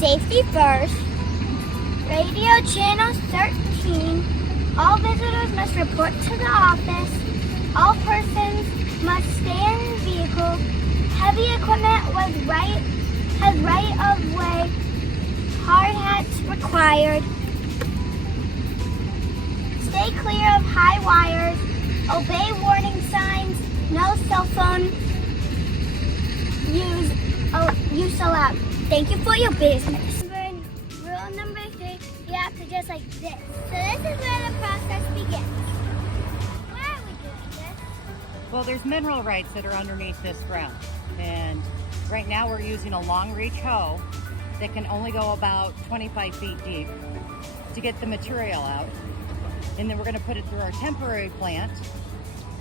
Safety first. Radio channel 13. All visitors must report to the office. All persons must stay in the vehicle. Heavy equipment has right of way. Hard hats required. Stay clear of high wires. Obey warning signs. No cell phone use allowed. Thank you for your business. Rule number 3, you have to just like this. So this is where the process begins. Why are we doing this? Well, there's mineral rights that are underneath this ground. And right now we're using a long reach hoe that can only go about 25 feet deep to get the material out. And then we're going to put it through our temporary plant.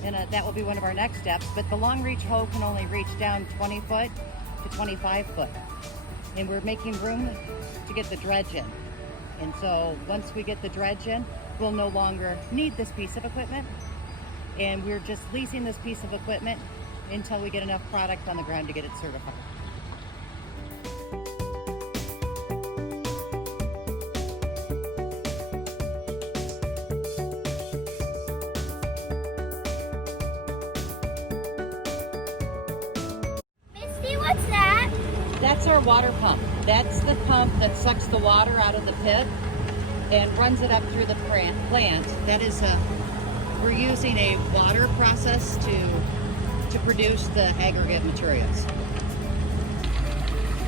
And that will be one of our next steps. But the long reach hoe can only reach down 20 foot to 25 foot. And we're making room to get the dredge in. And so once we get the dredge in, we'll no longer need this piece of equipment. And we're just leasing this piece of equipment until we get enough product on the ground to get it certified. Misty, what's that? That's our water pump. That's the pump that sucks the water out of the pit and runs it up through the plant. That is we're using a water process to produce the aggregate materials.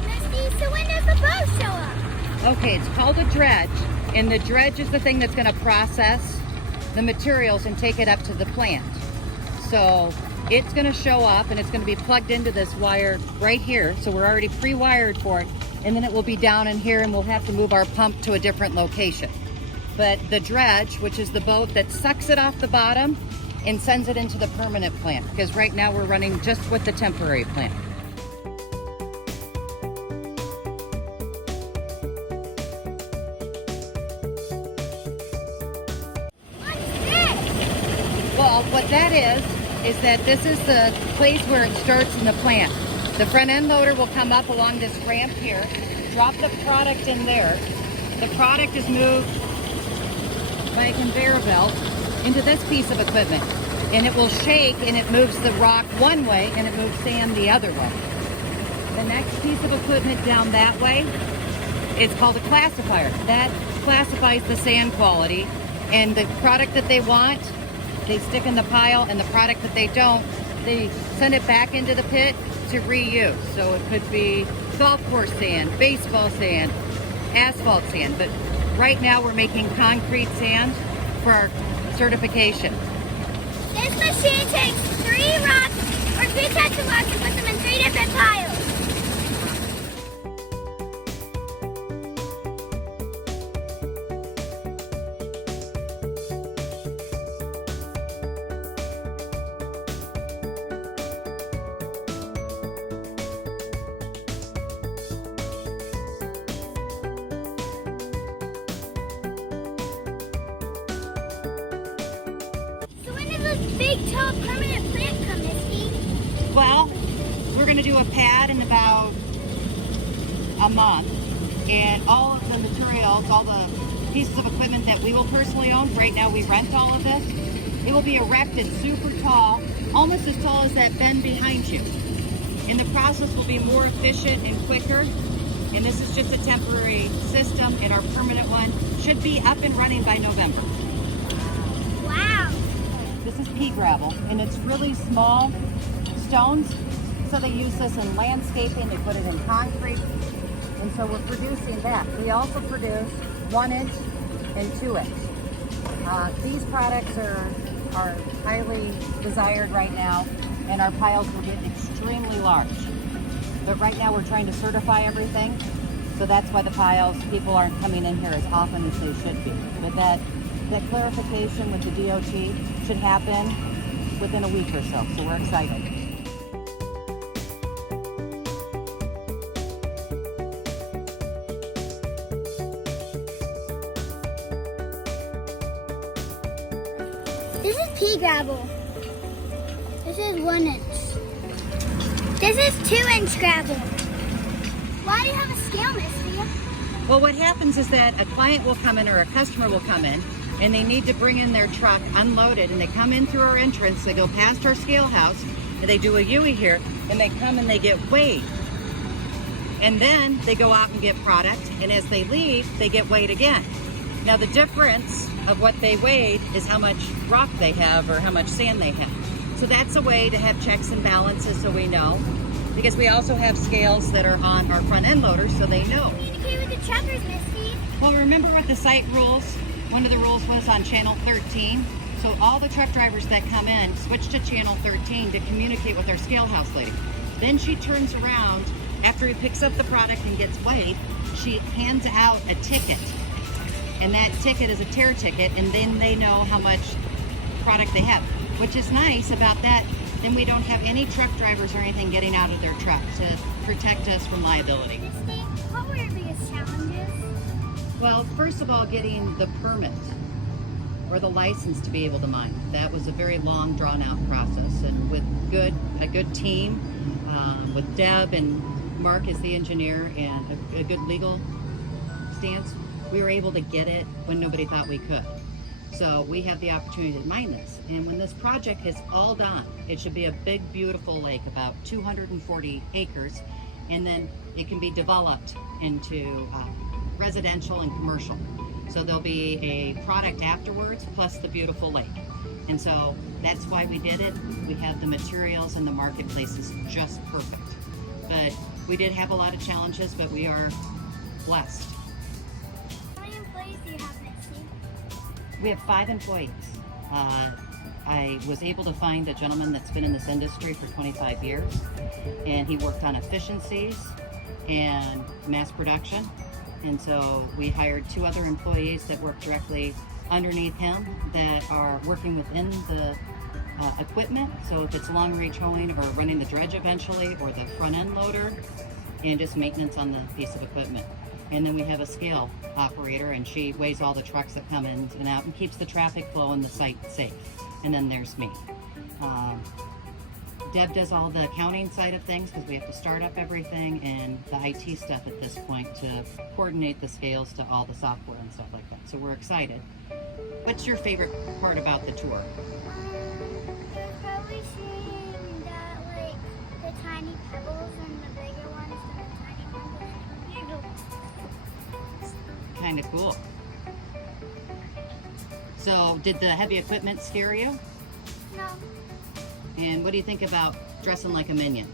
Misty, so when does the boat show up? Okay, it's called a dredge, and the dredge is the thing that's going to process the materials and take it up to the plant. So it's going to show up and it's going to be plugged into this wire right here. So we're already pre-wired for it. And then it will be down in here and we'll have to move our pump to a different location. But the dredge, which is the boat that sucks it off the bottom and sends it into the permanent plant, because right now we're running just with the temporary plant. What's this? Well, what that is that this is the place where it starts in the plant. The front end loader will come up along this ramp here, drop the product in there. The product is moved by a conveyor belt into this piece of equipment. And it will shake and it moves the rock one way and it moves sand the other way. The next piece of equipment down that way is called a classifier. That classifies the sand quality, and the product that they want, they stick in the pile, and the product that they don't, they send it back into the pit to reuse. So it could be golf course sand, baseball sand, asphalt sand, but right now we're making concrete sand for our certification. This machine takes 3 rocks or 3 types of rocks and puts them in 3 different piles. Big, tall, permanent plant come, Misty? Well, we're going to do a pad in about a month, and all of the materials, all the pieces of equipment that we will personally own, right now we rent all of this, it will be erected super tall, almost as tall as that bend behind you. And the process will be more efficient and quicker, and this is just a temporary system, and our permanent one should be up and running by November. Wow. This is pea gravel, and it's really small stones, so they use this in landscaping, they put it in concrete, and so we're producing that. We also produce 1 inch and 2 inch. These products are highly desired right now, and our piles will get extremely large. But right now we're trying to certify everything, so that's why the piles, people aren't coming in here as often as they should be. But that clarification with the DOT should happen within a week or so we're excited. This is pea gravel. This is 1 inch. This is 2 inch gravel. Why do you have a scale, Misty? Well, what happens is that a client will come in or a customer will come in and they need to bring in their truck unloaded, and they come in through our entrance, they go past our scale house, and they do a UE here, and they come and they get weighed. And then they go out and get product, and as they leave, they get weighed again. Now the difference of what they weighed is how much rock they have or how much sand they have. So that's a way to have checks and balances so we know. Because we also have scales that are on our front end loaders so they know. Communicate with the truckers, Misty. Well, remember what the site rules? One of the rules was on channel 13. So all the truck drivers that come in switch to channel 13 to communicate with our scale house lady. Then she turns around after he picks up the product and gets weighed, she hands out a ticket. And that ticket is a tear ticket, and then they know how much product they have. Which is nice about that, then we don't have any truck drivers or anything getting out of their truck to protect us from liability. Misty, what were your biggest challenges? Well, first of all, getting the permit or the license to be able to mine. That was a very long, drawn-out process, and with a good team, with Deb and Mark as the engineer and a good legal stance, we were able to get it when nobody thought we could. So we have the opportunity to mine this. And when this project is all done, it should be a big, beautiful lake, about 240 acres, and then it can be developed into residential and commercial. So there'll be a product afterwards, plus the beautiful lake. And so that's why we did it. We have the materials and the marketplace is just perfect. But we did have a lot of challenges, but we are blessed. How many employees do you have, Misty? We have 5 employees. I was able to find a gentleman that's been in this industry for 25 years, and he worked on efficiencies and mass production. And so we hired 2 other employees that work directly underneath him that are working within the equipment. So if it's long reach hoeing or running the dredge eventually, or the front end loader, and just maintenance on the piece of equipment. And then we have a scale operator, and she weighs all the trucks that come in and out and keeps the traffic flow and the site safe. And then there's me. Deb does all the accounting side of things because we have to start up everything, and the IT stuff at this point to coordinate the scales to all the software and stuff like that. So we're excited. What's your favorite part about the tour? You're probably seeing that, like, the tiny pebbles and the bigger ones and the tiny ones. Kind of cool. So did the heavy equipment scare you? No. And what do you think about dressing like a minion?